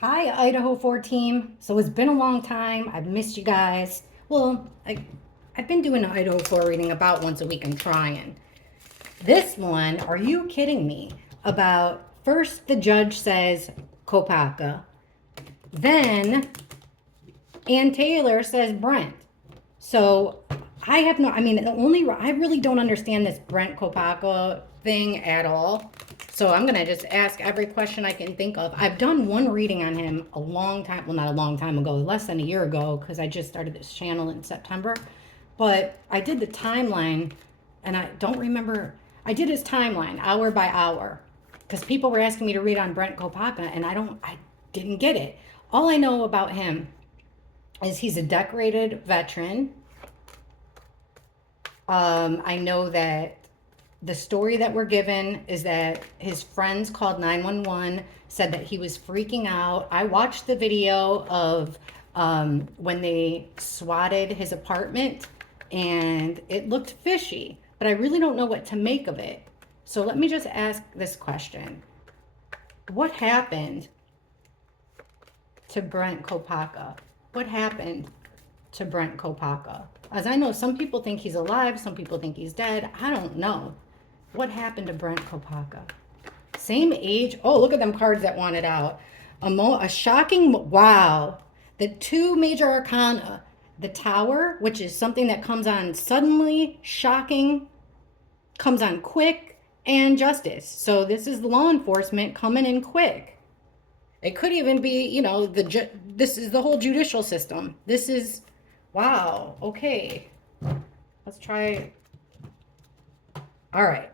Hi, Idaho 4 team. So it's been a long time. I've missed you guys. I've been doing an Idaho 4 reading about once a week. I'm trying. This one, are you kidding me? About first the judge says Kopaka, then Ann Taylor says Brent. So I have no, I mean, I really don't understand this Brent Kopacka thing at all. So I'm going to just ask every question I can think of. I've done one reading on him a long time, well, not a long time ago, less than a year ago, because I just started this channel in September. But I did the timeline, and I don't remember, I did his timeline hour by hour, because people were asking me to read on Brent Kopacka, and I didn't get it. All I know about him is he's a decorated veteran. I know that the story that we're given is that his friends called 911, said that he was freaking out. I watched the video of when they swatted his apartment, and it looked fishy, but I really don't know what to make of it. So let me just ask this question. What happened to Brent Kopacka? What happened to Brent Kopacka? As I know, some people think he's alive, some people think he's dead. I don't know. What happened to Brent Kopacka? Same age. Oh, look at them cards that wanted out. A shocking, wow. The two major arcana, the Tower, which is something that comes on suddenly, shocking, comes on quick, and Justice. So this is law enforcement coming in quick. It could even be, this is the whole judicial system. This is, wow, okay. Let's try. All right.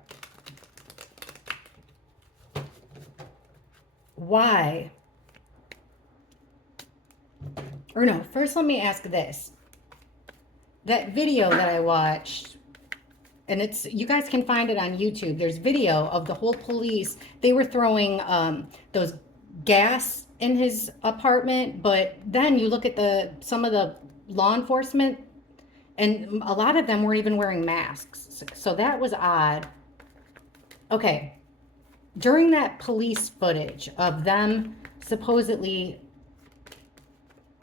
Why? Or no, first let me ask this. That video that I watched, and you guys can find it on YouTube. There's video of the whole police. They were throwing those gas in his apartment, but then you look at some of the law enforcement, and a lot of them weren't even wearing masks. So that was odd. Okay, during that police footage of them supposedly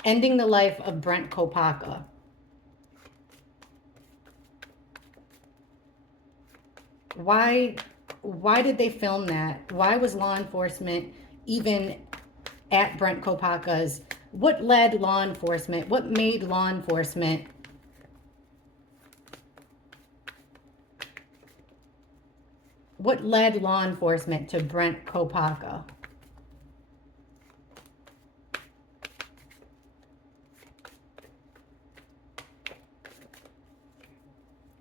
ending the life of Brent Kopacka, why did they film that? Why was law enforcement even at Brent Kopacka's? What led law enforcement? What made law enforcement to Brent Kopacka?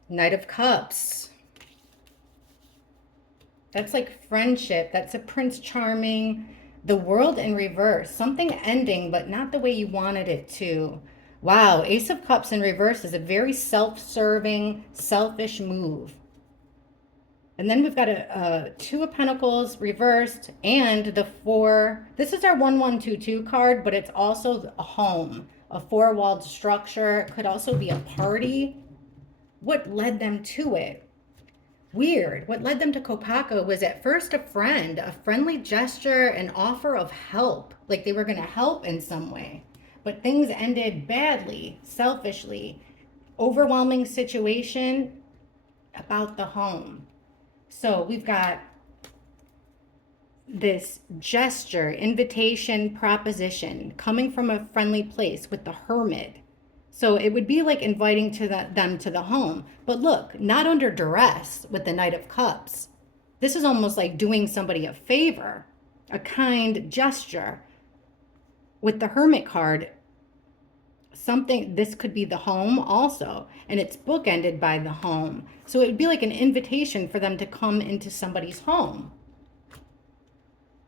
Knight of Cups. That's like friendship. That's a Prince Charming. The World in reverse. Something ending, but not the way you wanted it to. Wow, Ace of Cups in reverse is a very self-serving, selfish move. And then we've got a Two of Pentacles reversed and the four. This is our 1122 card, but it's also a home, a four-walled structure. It could also be a party. What led them to it? Weird. What led them to Kopaka was at first a friend, a friendly gesture, an offer of help, like they were going to help in some way. But things ended badly, selfishly, overwhelming situation about the home. So we've got this gesture, invitation, proposition coming from a friendly place with the Hermit. So it would be like inviting them to the home. But look, not under duress with the Knight of Cups. This is almost like doing somebody a favor, a kind gesture. With the Hermit card, this could be the home also, and it's bookended by the home. So it would be like an invitation for them to come into somebody's home.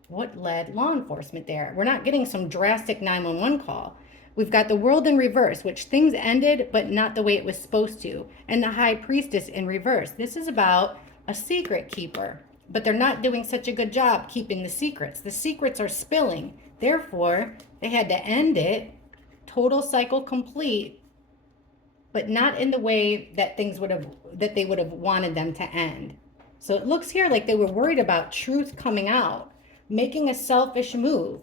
What led law enforcement there? We're not getting some drastic 911 call. We've got the World in reverse, which things ended, but not the way it was supposed to. And the High Priestess in reverse. This is about a secret keeper, but they're not doing such a good job keeping the secrets. The secrets are spilling. Therefore, they had to end it. Total cycle complete, but not in the way that they would have wanted them to end. So it looks here like they were worried about truth coming out, making a selfish move.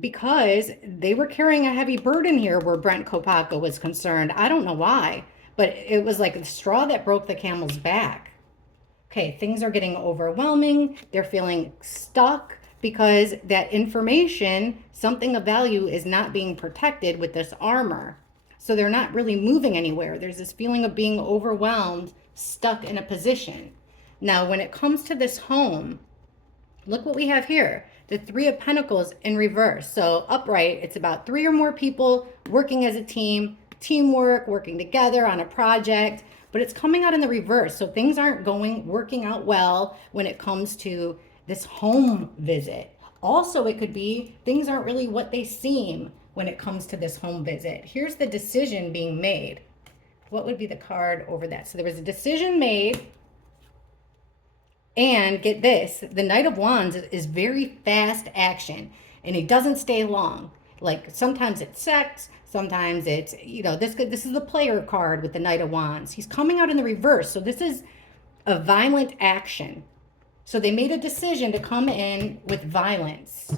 because they were carrying a heavy burden here where Brent Kopacka was concerned. I don't know why, but it was like the straw that broke the camel's back. Okay, things are getting overwhelming. They're feeling stuck because that information, something of value, is not being protected with this armor. So they're not really moving anywhere. There's this feeling of being overwhelmed, stuck in a position. Now, when it comes to this home, look what we have here. The Three of Pentacles in reverse. So upright, it's about 3 or more people working as a team, teamwork, working together on a project, but it's coming out in the reverse. So things aren't working out well when it comes to this home visit. Also, it could be things aren't really what they seem when it comes to this home visit. Here's the decision being made. What would be the card over that? So there was a decision made. And get this, the Knight of Wands is very fast action, and it doesn't stay long. Like sometimes it's sex, sometimes it's, this is the player card with the Knight of Wands. He's coming out in the reverse. So this is a violent action. So they made a decision to come in with violence.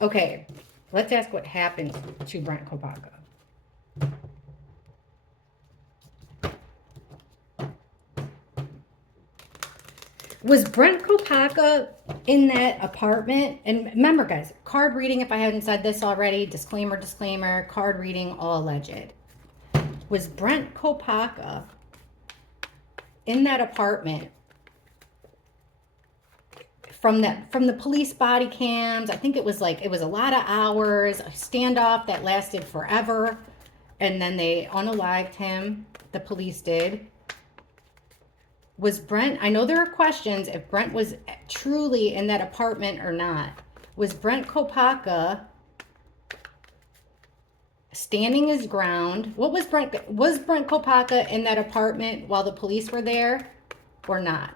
Okay, let's ask what happened to Brent Kopacka. Was Brent Kopacka in that apartment? And remember, guys, card reading, if I hadn't said this already, disclaimer, card reading, all alleged. Was Brent Kopacka in that apartment from the police body cams? I think it was a lot of hours, a standoff that lasted forever. And then they unalived him, the police did. Was Brent, I know there are questions if Brent was truly in that apartment or not. Was Brent Kopacka standing his ground? Was Brent Kopacka in that apartment while the police were there or not?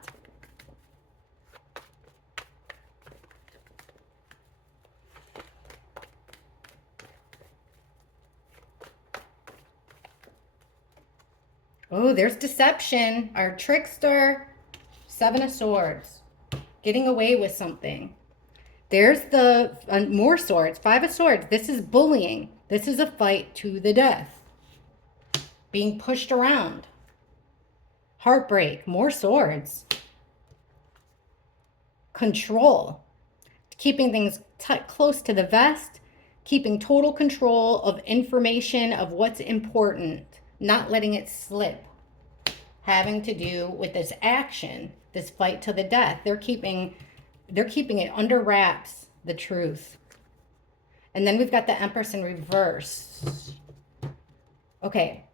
Oh, there's deception. Our trickster. 7 of Swords. Getting away with something. There's the more swords. 5 of Swords. This is bullying. This is a fight to the death. Being pushed around. Heartbreak. More swords. Control. Keeping things close to the vest. Keeping total control of information of what's important. Not letting it slip, having to do with this action, this fight to the death. They're keeping it under wraps, the truth. And then we've got the Empress in reverse. Okay.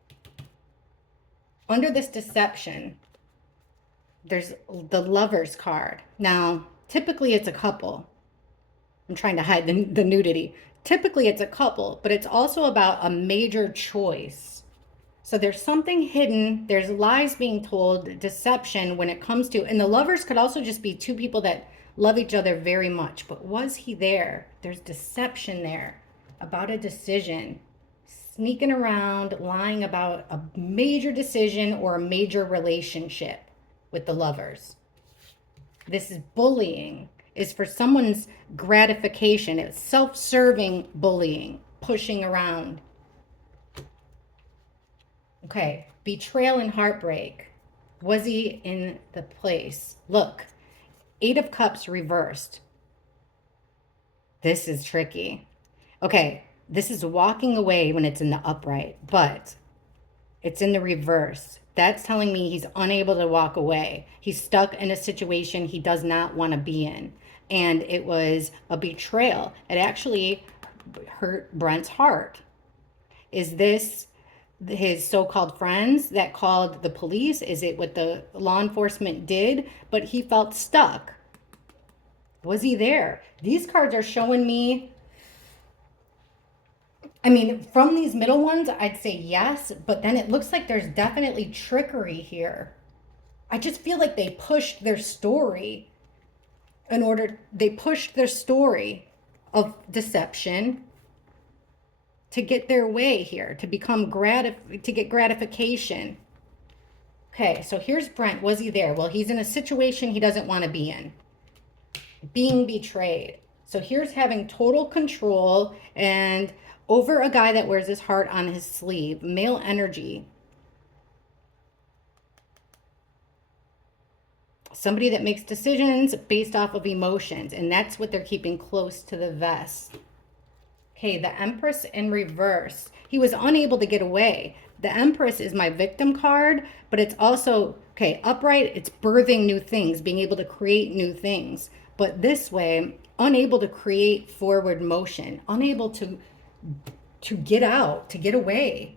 Under this deception, there's the Lover's card. Now, typically it's a couple. I'm trying to hide the nudity. Typically it's a couple, but it's also about a major choice. So there's something hidden, there's lies being told, deception when it comes to, and the Lovers could also just be 2 people that love each other very much, but was he there? There's deception there about a decision, sneaking around, lying about a major decision or a major relationship with the Lovers. This is bullying, is for someone's gratification. It's self-serving bullying, pushing around. Okay, betrayal and heartbreak. Was he in the place? Look, 8 of Cups reversed. This is tricky. Okay, this is walking away when it's in the upright, but it's in the reverse. That's telling me he's unable to walk away. He's stuck in a situation he does not want to be in. And it was a betrayal. It actually hurt Brent's heart. Is this his so-called friends that called the police? Is it what the law enforcement did? But he felt stuck. Was he there? These cards are showing me, I mean, from these middle ones, I'd say yes, but then it looks like there's definitely trickery here. I just feel like they pushed their story they pushed their story of deception to get their way here, to become to get gratification. Okay, so here's Brent. Was he there? Well, he's in a situation he doesn't want to be in. Being betrayed. So here's having total control and over a guy that wears his heart on his sleeve. Male energy. Somebody that makes decisions based off of emotions, and that's what they're keeping close to the vest. Okay, the Empress in reverse. He was unable to get away. The Empress is my victim card, but it's also, okay, upright, it's birthing new things, being able to create new things. But this way, unable to create forward motion, unable to get out, to get away.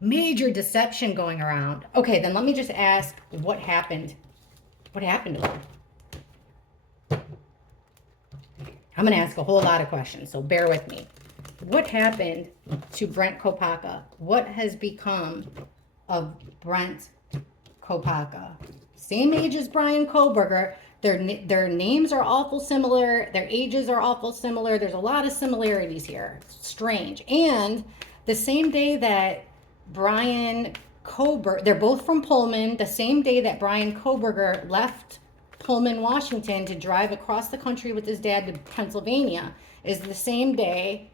Major deception going around. Okay, then let me just ask, what happened? What happened to him? I'm going to ask a whole lot of questions, so bear with me. What happened to Brent Kopacka? What has become of Brent Kopacka? Same age as Brian Koberger. Their names are awful similar. Their ages are awful similar. There's a lot of similarities here. Strange. And the same day that Brian Koberger, they're both from Pullman, the same day that Brian Koberger left Pullman, Washington to drive across the country with his dad to Pennsylvania is the same day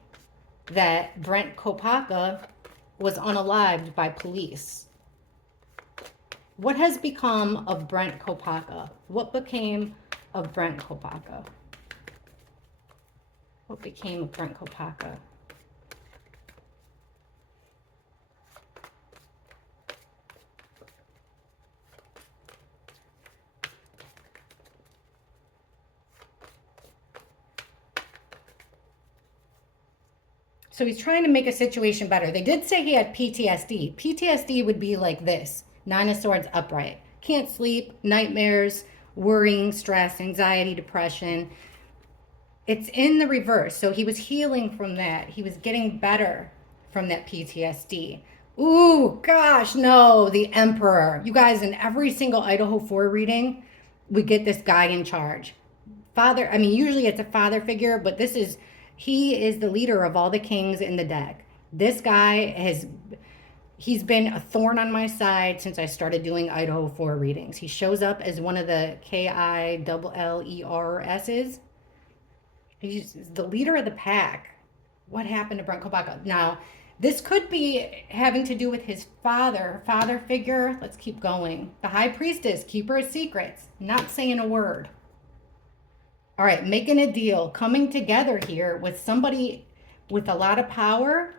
that Brent Kopacka was unalived by police. What has become of Brent Kopacka? What became of Brent Kopacka? What became of Brent Kopacka? So he's trying to make a situation better. They did say he had PTSD. PTSD would be like this. Nine of Swords upright. Can't sleep, nightmares, worrying, stress, anxiety, depression. It's in the reverse. So he was healing from that. He was getting better from that PTSD. Ooh, gosh, no, the Emperor. You guys, in every single Idaho 4 reading, we get this guy in charge. Father, I mean, usually it's a father figure, but he is the leader of all the kings in the deck. This guy he's been a thorn on my side since I started doing Idaho 4 readings. He shows up as one of the KILLERS's. He's the leader of the pack. What happened to Brent Kopacka? Now, this could be having to do with his father figure. Let's keep going. The High Priestess, keeper of secrets, not saying a word. All right, making a deal, coming together here with somebody with a lot of power.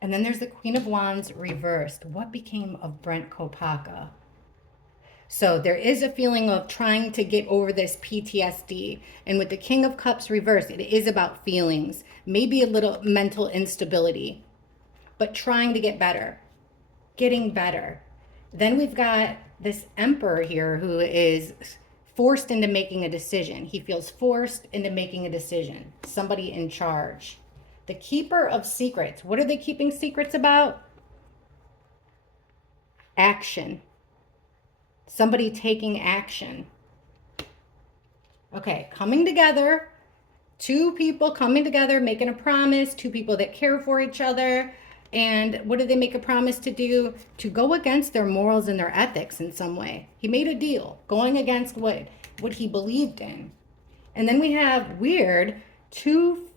And then there's the Queen of Wands reversed. What became of Brent Kopacka? So there is a feeling of trying to get over this PTSD. And with the King of Cups reversed, it is about feelings, maybe a little mental instability, but trying to get better, getting better. Then we've got this Emperor here who is forced into making a decision. He feels forced into making a decision. Somebody in charge. The Keeper of Secrets. What are they keeping secrets about? Action. Somebody taking action. Okay, coming together. Two people coming together, making a promise. Two people that care for each other. And what did they make a promise to do? To go against their morals and their ethics in some way. He made a deal, going against what he believed in. And then we have weird, two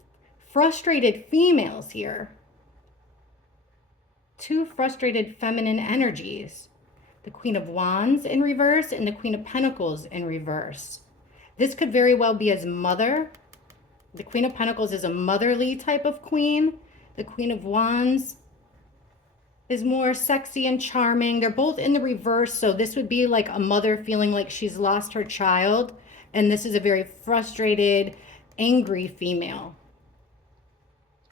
frustrated females here. Two frustrated feminine energies. The Queen of Wands in reverse and the Queen of Pentacles in reverse. This could very well be his mother. The Queen of Pentacles is a motherly type of queen. The Queen of Wands is more sexy and charming. They're both in the reverse, so this would be like a mother feeling like she's lost her child, and this is a very frustrated, angry female.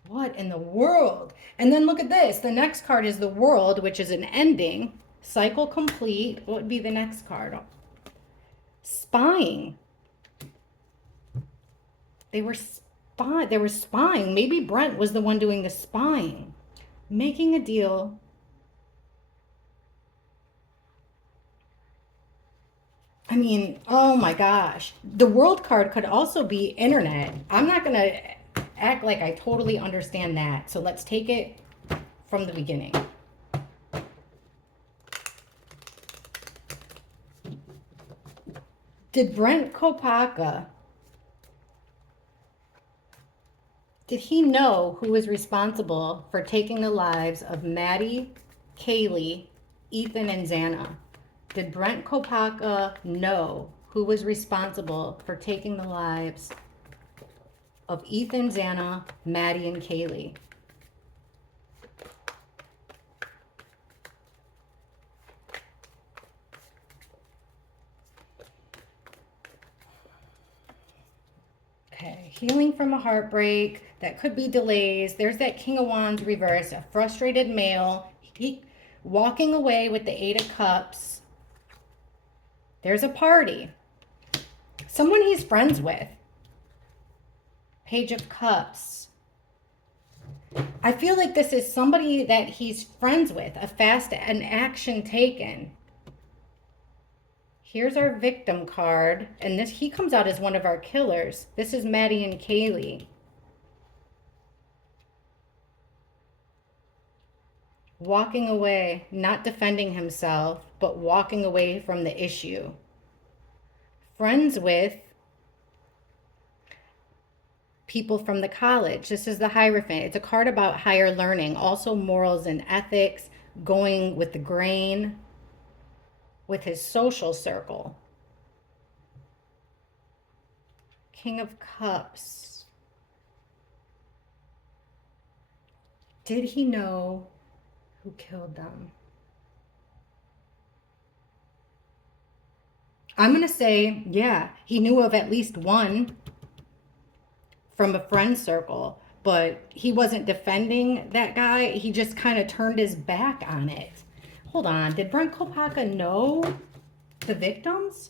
What in the world? And then look at this. The next card is the World, which is an ending. Cycle complete. What would be the next card? Spying. They were spying. Maybe Brent was the one doing the spying. Making a deal. I mean, oh my gosh. The World card could also be internet. I'm not going to act like I totally understand that. So let's take it from the beginning. Did Brent Kopacka, did he know who was responsible for taking the lives of Maddie, Kaylee, Ethan, and Xana? Did Brent Kopacka know who was responsible for taking the lives of Ethan, Xana, Maddie, and Kaylee? Okay, healing from a heartbreak. That could be delays. There's that King of Wands reverse, a frustrated male. He walking away with the Eight of Cups. There's a party. Someone he's friends with. Page of Cups. I feel like this is somebody that he's friends with, an action taken. Here's our victim card, and this he comes out as one of our killers. This is Maddie and Kaylee. Walking away, not defending himself, but walking away from the issue. Friends with people from the college. This is the Hierophant. It's a card about higher learning, also morals and ethics, going with the grain, with his social circle. King of Cups. Did he know who killed them? I'm going to say, yeah, he knew of at least one from a friend circle, but he wasn't defending that guy. He just kind of turned his back on it. Hold on. Did Brent Kopacka know the victims?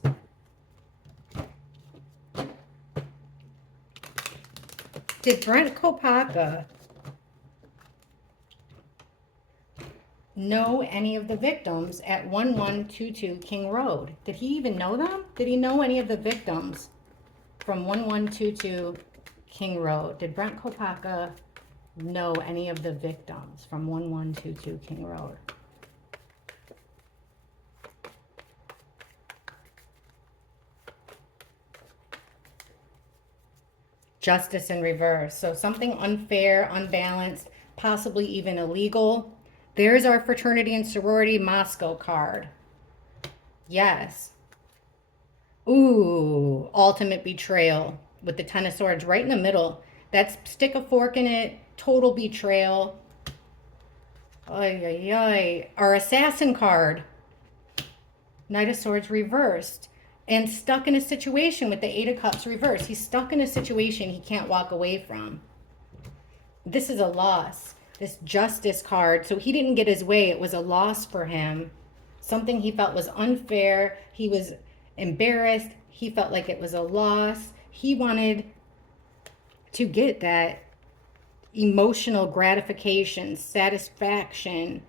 Did Brent Kopacka know any of the victims at 1122 King Road? Did he even know them? Did he know any of the victims from 1122 King Road? Did Brent Kopacka know any of the victims from 1122 King Road? Justice in reverse. So something unfair, unbalanced, possibly even illegal. There's our fraternity and sorority Moscow card. Yes. Ooh, ultimate betrayal with the Ten of Swords right in the middle. That's stick a fork in it. Total betrayal. Ay, ay, ay. Our assassin card. Knight of Swords reversed. And stuck in a situation with the Eight of Cups reversed. He's stuck in a situation he can't walk away from. This is a loss. This Justice card. So he didn't get his way. It was a loss for him. Something he felt was unfair. He was embarrassed. He felt like it was a loss. He wanted to get that emotional gratification, satisfaction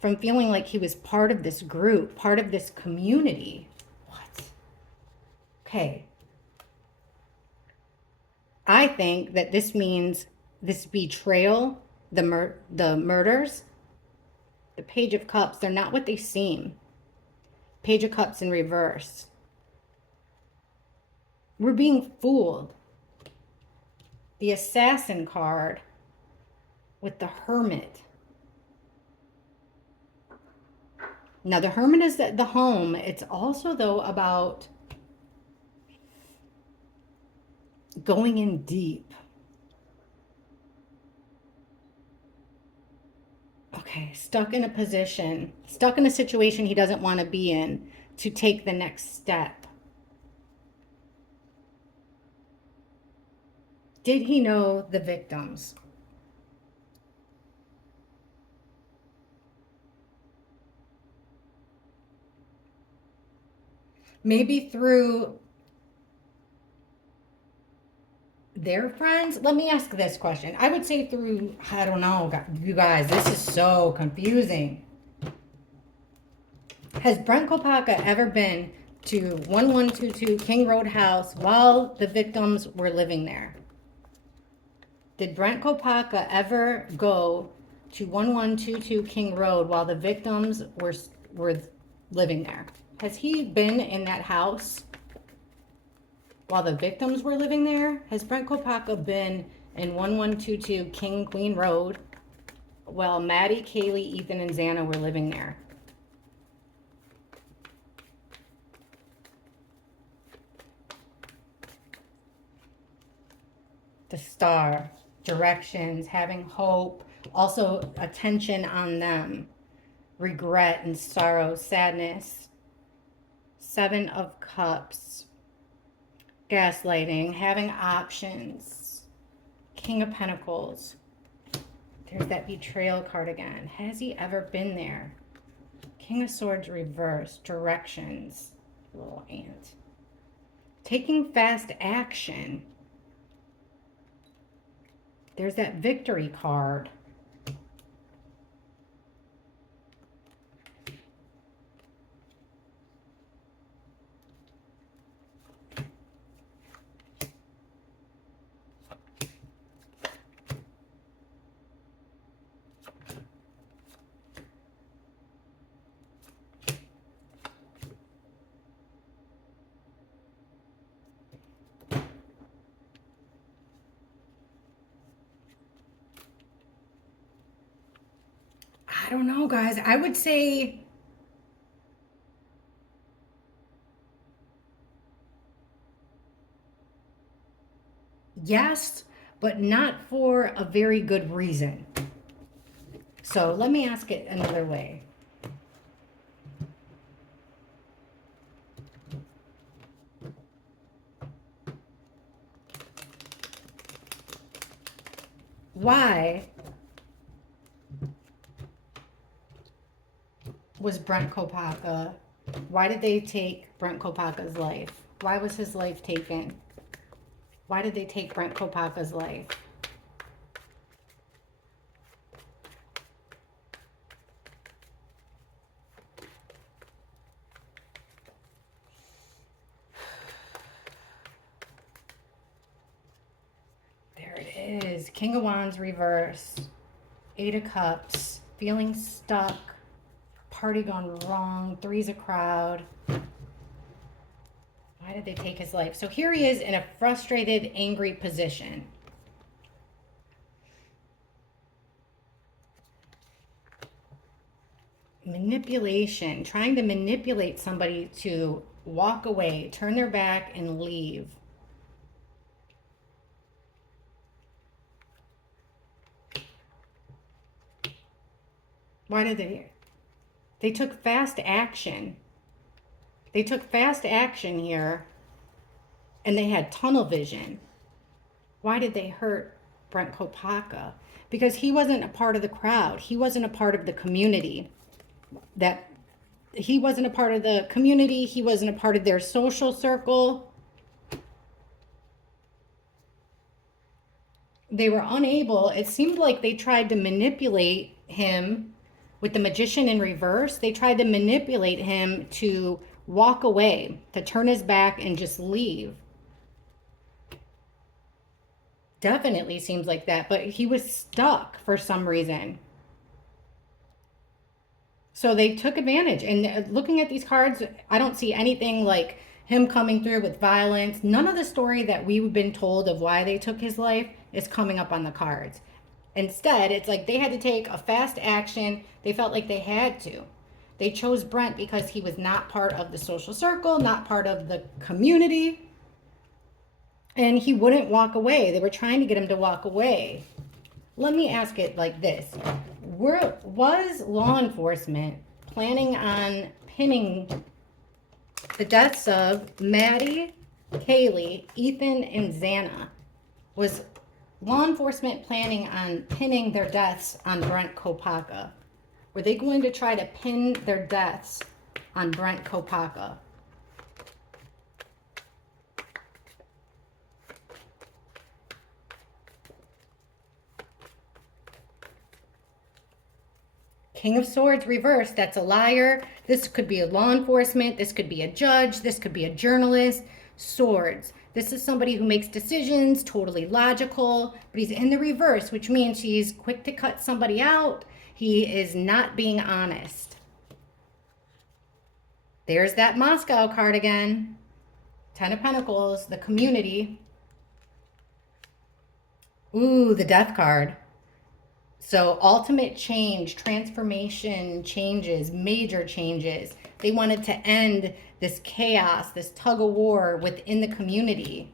from feeling like he was part of this group, part of this community. What? Okay. I think that this means this betrayal, the murders, the Page of Cups, they're not what they seem. Page of Cups in reverse. We're being fooled. The Assassin card with the Hermit. Now, the Hermit is at the home. It's also, though, about going in deep. Okay, stuck in a position, stuck in a situation he doesn't want to be in to take the next step. Did he know the victims? Maybe through their friends? Let me ask this question. I would say through, I don't know, you guys, this is so confusing. Has Brent Kopacka ever been to 1122 King Road house while the victims were living there? Did Brent Kopacka ever go to 1122 King Road while the victims were living there? Has he been in that house while the victims were living there? Has Brent Kopacka been in 1122 King Queen Road while Maddie, Kaylee, Ethan, and Xana were living there? The star, directions, having hope, also attention on them, regret and sorrow, sadness, 7 of Cups, gaslighting, having options, King of Pentacles. There's that betrayal card again. Has he ever been there? King of Swords reverse, directions, little ant. Taking fast action. There's that victory card. I don't know, guys. I would say yes, but not for a very good reason. So let me ask it another way. Why was Brent Kopacka, why did they take Brent Kopacka's life? Why was his life taken? Why did they take Brent Kopacka's life? There it is. King of Wands reverse. 8 of Cups. Feeling stuck. Party gone wrong. 3's a crowd. Why did they take his life? So here he is in a frustrated, angry position. Manipulation. Trying to manipulate somebody to walk away, turn their back, and leave. Why did they? They took fast action. They took fast action here, and they had tunnel vision. Why did they hurt Brent Kopacka? Because he wasn't a part of the crowd. He wasn't a part of the community. He wasn't a part of the community. He wasn't a part of their social circle. They were unable. It seemed like they tried to manipulate him with the Magician in reverse. They tried to manipulate him to walk away, to turn his back and just leave. Definitely seems like that, but he was stuck for some reason. So they took advantage. And looking at these cards, I don't see anything like him coming through with violence. None of the story that we've been told of why they took his life is coming up on the cards. Instead, it's like they had to take a fast action. They felt like they had to. They chose Brent because he was not part of the social circle, not part of the community. And he wouldn't walk away. They were trying to get him to walk away. Let me ask it like this. Was law enforcement planning on pinning the deaths of Maddie, Kaylee, Ethan, and Xana? Was law enforcement planning on pinning their deaths on Brent Kopacka? Were they going to try to pin their deaths on Brent Kopacka? King of Swords reversed. That's a liar. This could be a law enforcement. This could be a judge. This could be a journalist. Swords. This is somebody who makes decisions, totally logical, but he's in the reverse, which means he's quick to cut somebody out. He is not being honest. There's that Moscow card again. Ten of Pentacles, the community. Ooh, the Death card. So ultimate change, transformation, changes, major changes. They wanted to end this chaos, this tug of war within the community.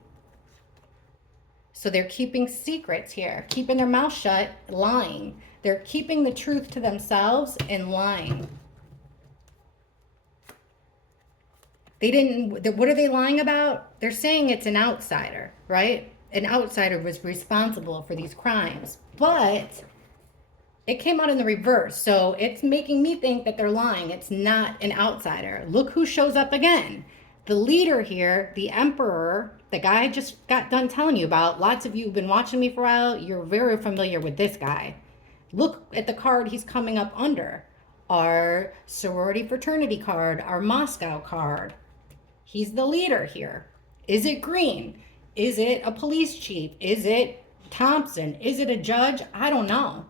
So they're keeping secrets here, keeping their mouth shut, lying. They're keeping the truth to themselves and lying. They didn't, what are they lying about? They're saying it's an outsider, right? An outsider was responsible for these crimes. But it came out in the reverse. So it's making me think that they're lying. It's not an outsider. Look who shows up again. The leader here, the emperor, the guy I just got done telling you about. Lots of you have been watching me for a while. You're very familiar with this guy. Look at the card he's coming up under. Our sorority fraternity card, our Moscow card. He's the leader here. Is it Green? Is it a police chief? Is it Thompson? Is it a judge? I don't know.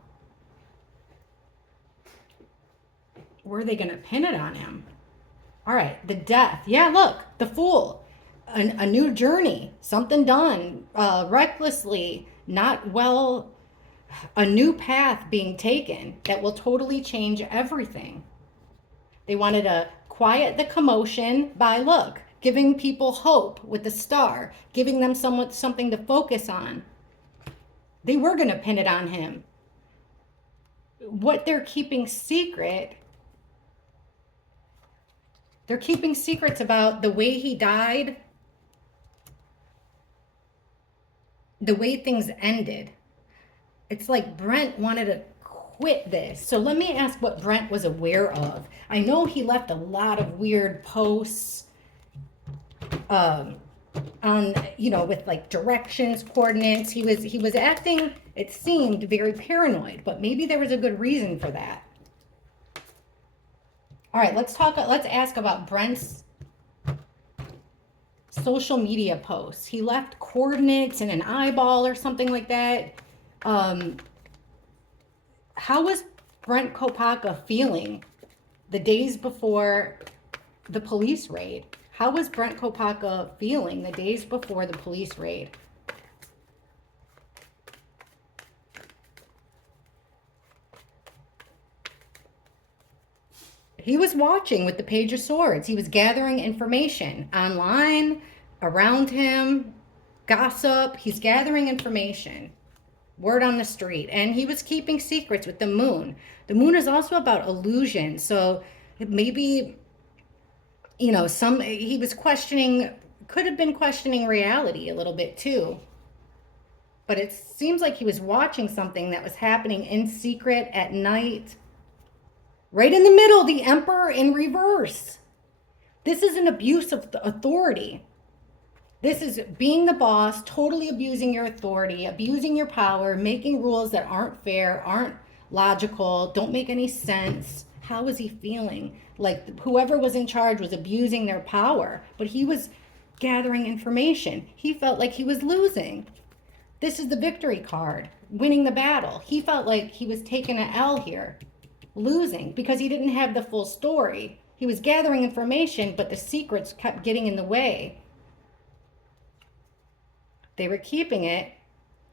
Were they going to pin it on him? All right, the Death. Yeah, look, the Fool. A new journey, something done recklessly, not well, a new path being taken that will totally change everything. They wanted to quiet the commotion by, look, giving people hope with the star, giving them something to focus on. They were going to pin it on him. What they're keeping secret, they're keeping secrets about the way he died, the way things ended. It's like Brent wanted to quit this. So let me ask what Brent was aware of. I know he left a lot of weird posts on, with like directions, coordinates. He was acting, it seemed, very paranoid, but maybe there was a good reason for that. All right, let's ask about Brent's social media posts. He left coordinates and an eyeball or something like that. How was Brent Kopacka feeling the days before the police raid? How was Brent Kopacka feeling the days before the police raid? He was watching with the Page of Swords. He was gathering information online, around him, gossip. He's gathering information, word on the street. And he was keeping secrets with the moon. The moon is also about illusion. So maybe, he was questioning, could have been questioning reality a little bit too. But it seems like he was watching something that was happening in secret at night. Right in the middle, the Emperor in reverse. This is an abuse of authority. This is being the boss, totally abusing your authority, abusing your power, making rules that aren't fair, aren't logical, don't make any sense. How was he feeling? Like whoever was in charge was abusing their power, but he was gathering information. He felt like he was losing. This is the victory card, winning the battle. He felt like he was taking an L here. Losing because he didn't have the full story. He was gathering information, but the secrets kept getting in the way. They were keeping it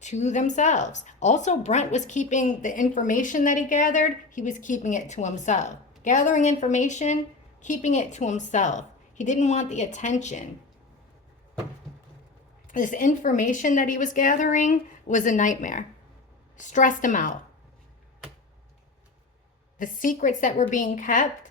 to themselves. Also, Brent was keeping the information that he gathered, he was keeping it to himself. Gathering information, keeping it to himself. He didn't want the attention. This information that he was gathering was a nightmare. Stressed him out. The secrets that were being kept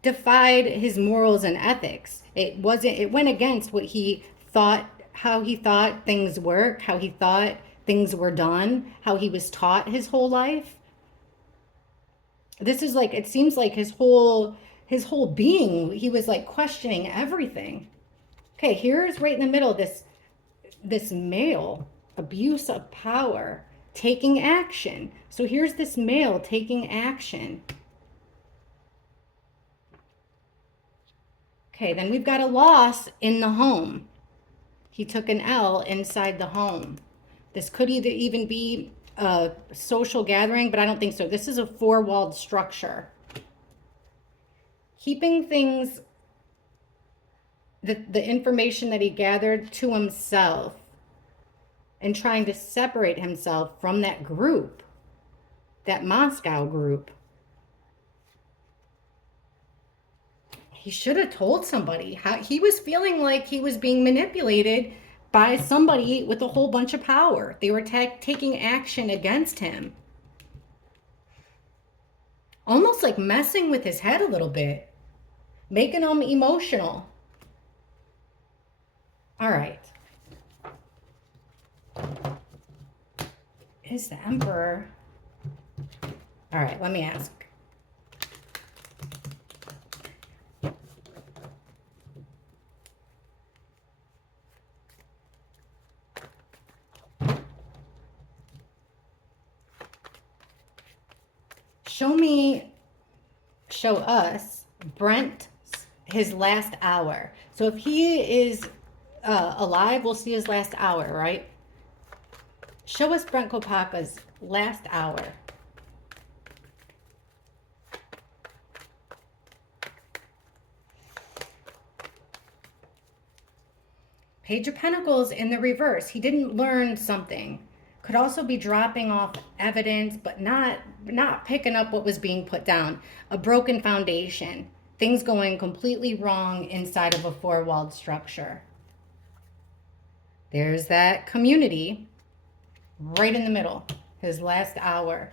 defied his morals and ethics. It went against what he thought, how he thought things work, how he thought things were done, how he was taught his whole life. This is like, it seems like his whole being, he was like questioning everything. Okay, here's right in the middle, this male, abuse of power, taking action. So here's this male taking action. Okay, then we've got a loss in the home. He took an L inside the home. This could either even be a social gathering, but I don't think so. This is a four-walled structure. Keeping things the information that he gathered to himself and trying to separate himself from that group, that Moscow group. He should have told somebody. How he was feeling like he was being manipulated by somebody with a whole bunch of power. They were taking action against him. Almost like messing with his head a little bit, making him emotional. All right. Is the Emperor... All right, let me ask. Show us Brent, his last hour. So if he is alive, we'll see his last hour, right? Show us Brent Kopacka's last hour. Page of Pentacles in the reverse. He didn't learn something. Could also be dropping off evidence, but not picking up what was being put down. A broken foundation. Things going completely wrong inside of a four-walled structure. There's that community right in the middle. His last hour.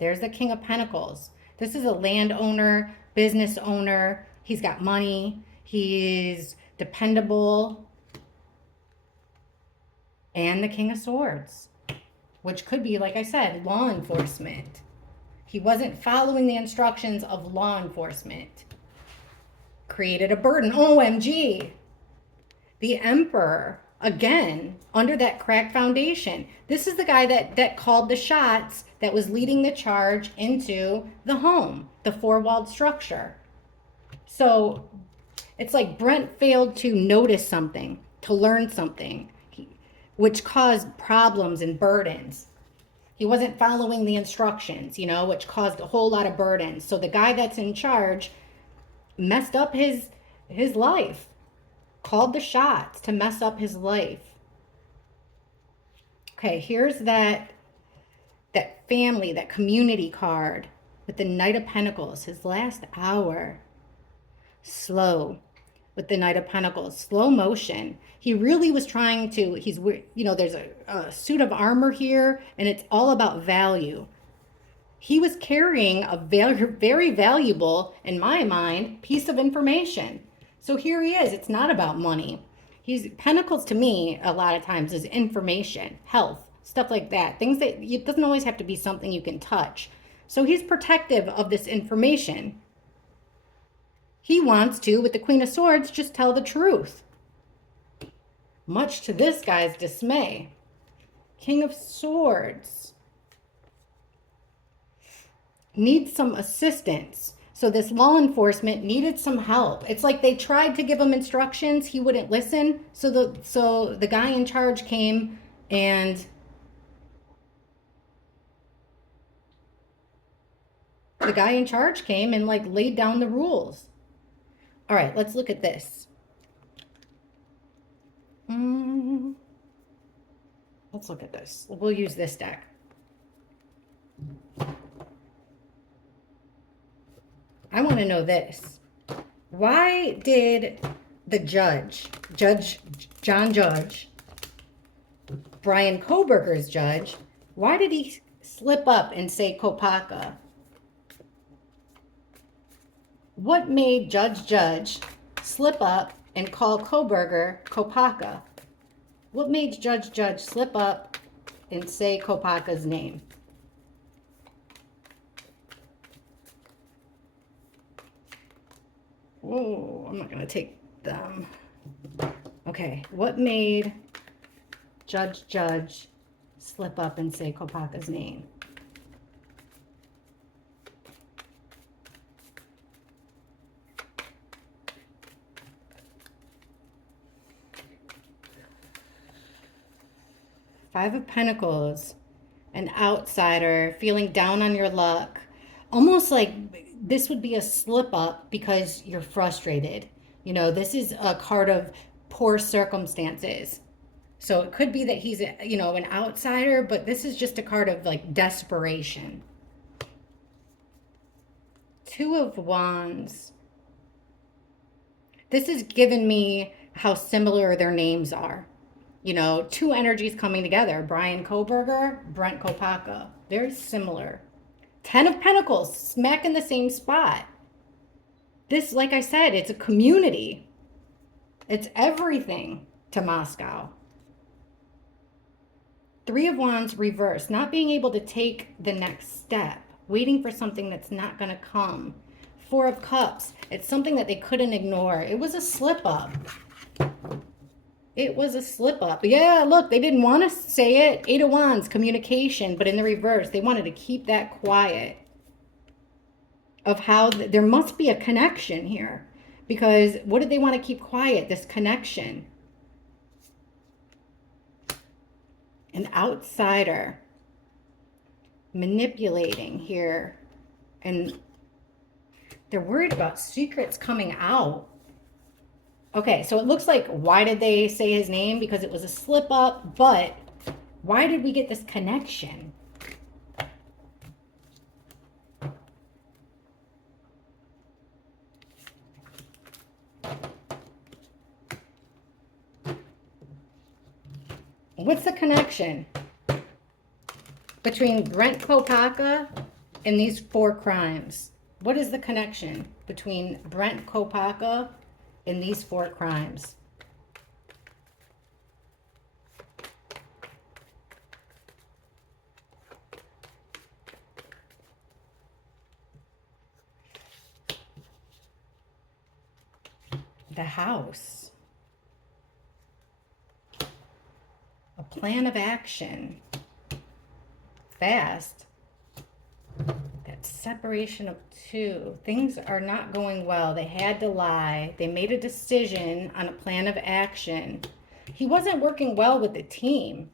There's the King of Pentacles. This is a landowner, business owner. He's got money. He's dependable. And the King of Swords, which could be, like I said, law enforcement. He wasn't following the instructions of law enforcement. Created a burden. OMG. The Emperor, again, under that cracked foundation. This is the guy that called the shots, that was leading the charge into the home, the four-walled structure. So it's like Brent failed to notice something, to learn something, which caused problems and burdens. He wasn't following the instructions, which caused a whole lot of burdens. So the guy that's in charge messed up his life, called the shots to mess up his life. Okay, here's that family, that community card with the Knight of Pentacles, his last hour. Slow. With the Knight of Pentacles, slow motion. He really was trying to, there's a suit of armor here, and it's all about value. He was carrying a very valuable, in my mind, piece of information. So here he is. It's not about money. Pentacles to me, a lot of times, is information, health, stuff like that. Things that, it doesn't always have to be something you can touch. So he's protective of this information. He wants to, with the Queen of Swords, just tell the truth. Much to this guy's dismay. King of Swords needs some assistance. So this law enforcement needed some help. It's like they tried to give him instructions. He wouldn't listen. So the guy in charge came and laid down the rules. All right, let's look at this. Let's look at this. We'll use this deck. I want to know this. Why did the Judge Brian Kohberger's judge, why did he slip up and say Kopaka? What made Judge slip up and call Kohberger Kopaka? What made Judge slip up and say Kopaka's name? Oh, I'm not going to take them. Okay, what made Judge slip up and say Kopaka's name? Five of Pentacles, an outsider, feeling down on your luck. Almost like this would be a slip up because you're frustrated. You know, this is a card of poor circumstances. So it could be that he's, you know, an outsider, but this is just a card of like desperation. Two of Wands. This has given me how similar their names are. You know, two energies coming together. Brian Koberger, Brent Kopacka. Very similar. Ten of Pentacles, smack in the same spot. This, like I said, it's a community. It's everything to Moscow. Three of Wands reversed, not being able to take the next step, waiting for something that's not going to come. Four of Cups, it's something that they couldn't ignore. It was a slip up. It was a slip up. Yeah, look, they didn't want to say it. Eight of Wands, communication, but in the reverse, they wanted to keep that quiet. Of how there must be a connection here. Because what did they want to keep quiet? This connection. An outsider manipulating here. And they're worried about secrets coming out. Okay, so it looks like, why did they say his name? Because it was a slip up, but why did we get this connection? What's the connection between Brent Kopacka and these four crimes? What is the connection between Brent Kopacka and these four crimes? The house. A plan of action. Fast. That separation of two. Things are not going well. They had to lie. They made a decision on a plan of action. He wasn't working well with the team.